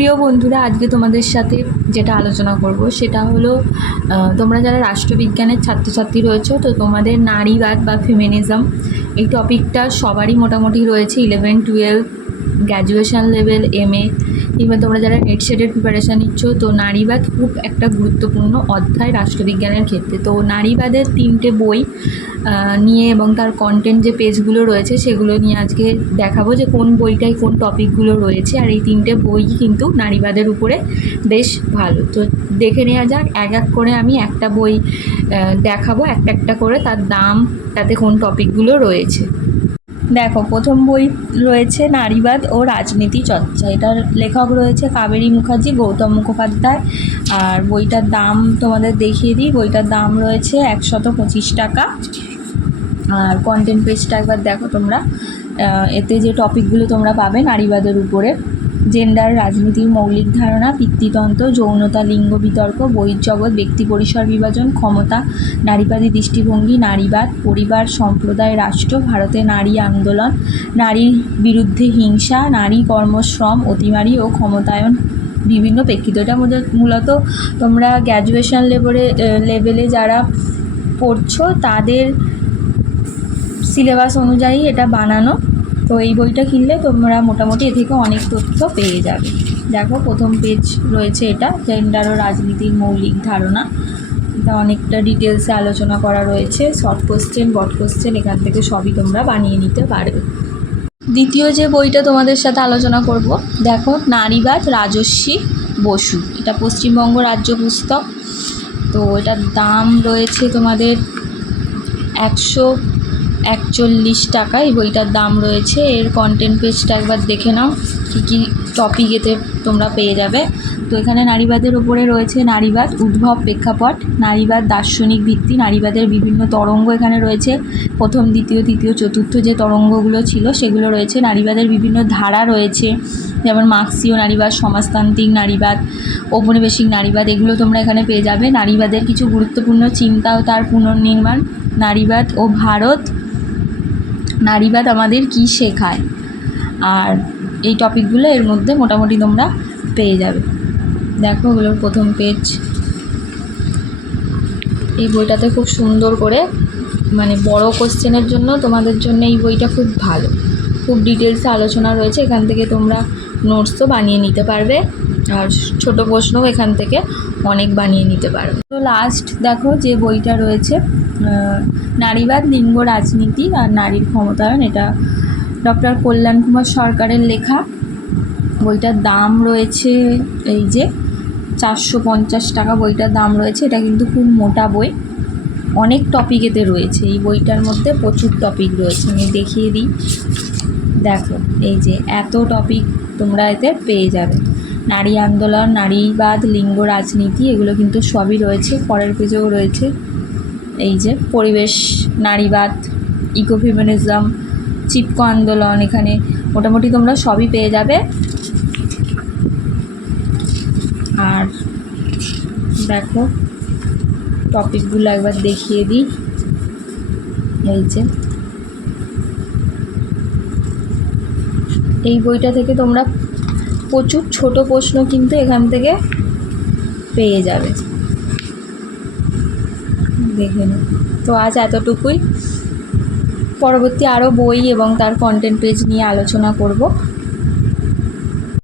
প্রিয় বন্ধুরা, আজকে তোমাদের সাথে যেটা আলোচনা করব, সেটা হলো তোমরা যারা রাষ্ট্রবিজ্ঞানের ছাত্রছাত্রী রয়েছে, তো তোমাদের নারীবাদ বা ফেমিনিজম এই টপিকটা সবারই মোটামুটি রয়েছে eleven twelve graduation level M A কিংবা তোমরা যারা নেট সেটের প্রিপারেশান নিচ্ছ, তো নারীবাদ খুব একটা গুরুত্বপূর্ণ অধ্যায় রাষ্ট্রবিজ্ঞানের ক্ষেত্রে। তো নারীবাদের তিনটে বই নিয়ে এবং তার কন্টেন্ট যে পেজগুলো রয়েছে সেগুলো নিয়ে আজকে দেখাবো যে কোন বইটায় কোন টপিকগুলো রয়েছে। আর এই তিনটে বই কিন্তু নারীবাদের উপরে বেশ ভালো। তো দেখে নেওয়া যাক, এক এক করে আমি একটা বই দেখাবো, একটা একটা করে তার দাম, তাতে কোন টপিকগুলো রয়েছে। দেখো, প্রথম বই রয়েছে নারীবাদ ও রাজনীতি চর্চা। এটার লেখক রয়েছে কাবেরী মুখার্জি, গৌতম মুখোপাধ্যায়। আর বইটার দাম তোমাদের দেখিয়ে দিই। বইটার দাম রয়েছে একশত পঁচিশ টাকা। আর কন্টেন্ট পেজটা একবার দেখো তোমরা। এতে যে টপিকগুলো তোমরা পাবে নারীবাদের উপরে। জেন্ডার রাজনীতির মৌলিক ধারণা, পিতৃতন্ত্র, যৌনতা, লিঙ্গ বিতর্ক, বহির্জগৎ, ব্যক্তি পরিসর বিভাজন, ক্ষমতা, নারীবাদী দৃষ্টিভঙ্গি, নারীবাদ, পরিবার, সম্প্রদায়, রাষ্ট্র, ভারতে নারী আন্দোলন, নারীর বিরুদ্ধে হিংসা, নারী কর্মশ্রম, অতিমারী ও ক্ষমতায়ন বিভিন্ন প্রেক্ষিত এটা মূলত- মূলত তোমরা গ্র্যাজুয়েশন লেভেলে লেভেলে যারা পড়ছো তাদের সিলেবাস অনুযায়ী এটা বানানো। তো এই বইটা কিনলে তোমরা মোটামুটি এ থেকে অনেক তথ্য পেয়ে যাবে। দেখো প্রথম পেজ রয়েছে এটা জেন্ডার ও রাজনীতির মৌলিক ধারণা। এটা অনেকটা ডিটেলসে আলোচনা করা রয়েছে। শর্ট কোশ্চেন বট কোশ্চেন এখান থেকে সবই তোমরা বানিয়ে নিতে পারবে। দ্বিতীয় যে বইটা তোমাদের সাথে আলোচনা করব, দেখো, নারীবাদ রাজস্বী বসু। এটা পশ্চিমবঙ্গ রাজ্য পুস্তক। তো এটার দাম রয়েছে তোমাদের একশো একচল্লিশ টাকা। এই বইটার দাম রয়েছে। এর কন্টেন্ট পেজটা একবার দেখে নাও, কী কী টপিক এতে তোমরা পেয়ে যাবে। তো এখানে নারীবাদের ওপরে রয়েছে নারীবাদ, উদ্ভব প্রেক্ষাপট, নারীবাদ দার্শনিক ভিত্তি, নারীবাদের বিভিন্ন তরঙ্গ এখানে রয়েছে। প্রথম, দ্বিতীয়, তৃতীয়, চতুর্থ যে তরঙ্গগুলো ছিল সেগুলো রয়েছে। নারীবাদের বিভিন্ন ধারা রয়েছে, যেমন মার্ক্সীয় নারীবাদ, সমাজতান্ত্রিক নারীবাদ, ঔপনিবেশিক নারীবাদ, এগুলো তোমরা এখানে পেয়ে যাবে। নারীবাদের কিছু গুরুত্বপূর্ণ চিন্তা ও তার পুনর্নির্মাণ, নারীবাদ ও ভারত, নারীবাদ আমাদের কি শেখায়? আর এই টপিকগুলো এর মধ্যে মোটামুটি তোমরা পেয়ে যাবে। দেখো ওগুলোর প্রথম পেজ এই বইটাতে খুব সুন্দর করে মানে বড় কোশ্চেনের জন্য তোমাদের জন্য এই বইটা খুব ভালো। খুব ডিটেলসে আলোচনা রয়েছে, এখান থেকে তোমরা নোটসও বানিয়ে নিতে পারবে। আর ছোট প্রশ্নও এখান থেকে অনেক বানিয়ে নিতে পারবে তো লাস্ট দেখো যে বইটা রয়েছে নারীবাদ, লিঙ্গ, রাজনীতি আর নারীর ক্ষমতায়ন। এটা ডক্টর কল্যাণ কুমার সরকারের লেখা। বইটার দাম রয়েছে এই যে চারশো পঞ্চাশ টাকা বইটার দাম রয়েছে। এটা কিন্তু খুব মোটা বই। অনেক টপিক এতে রয়েছে। এই বইটার মধ্যে প্রচুর টপিক রয়েছে। আমি দেখিয়ে দিই। দেখো, এই যে এত টপিক তোমরা এতে পেয়ে যাবে। নারী আন্দোলন, নারীবাদ, লিঙ্গ রাজনীতি, এগুলো কিন্তু সবই রয়েছে। পরের পেজেও রয়েছে। এই যে পরিবেশ, নারীবাদ ইকোফেমিনিজম চিপকো আন্দোলন এখানে মোটামুটি তোমরা সবই পেয়ে যাবে। আর দেখো টপিকগুলো একবার দেখিয়ে দিই। এই যে। এই বইটা থেকে তোমরা প্রচুর ছোট প্রশ্ন কিন্তু এখান থেকে পেয়ে যাবে। দেখে নাও। তো আজ এতটুকুই। পরবর্তী আরও বই এবং তার কন্টেন্ট পেজ নিয়ে আলোচনা করব।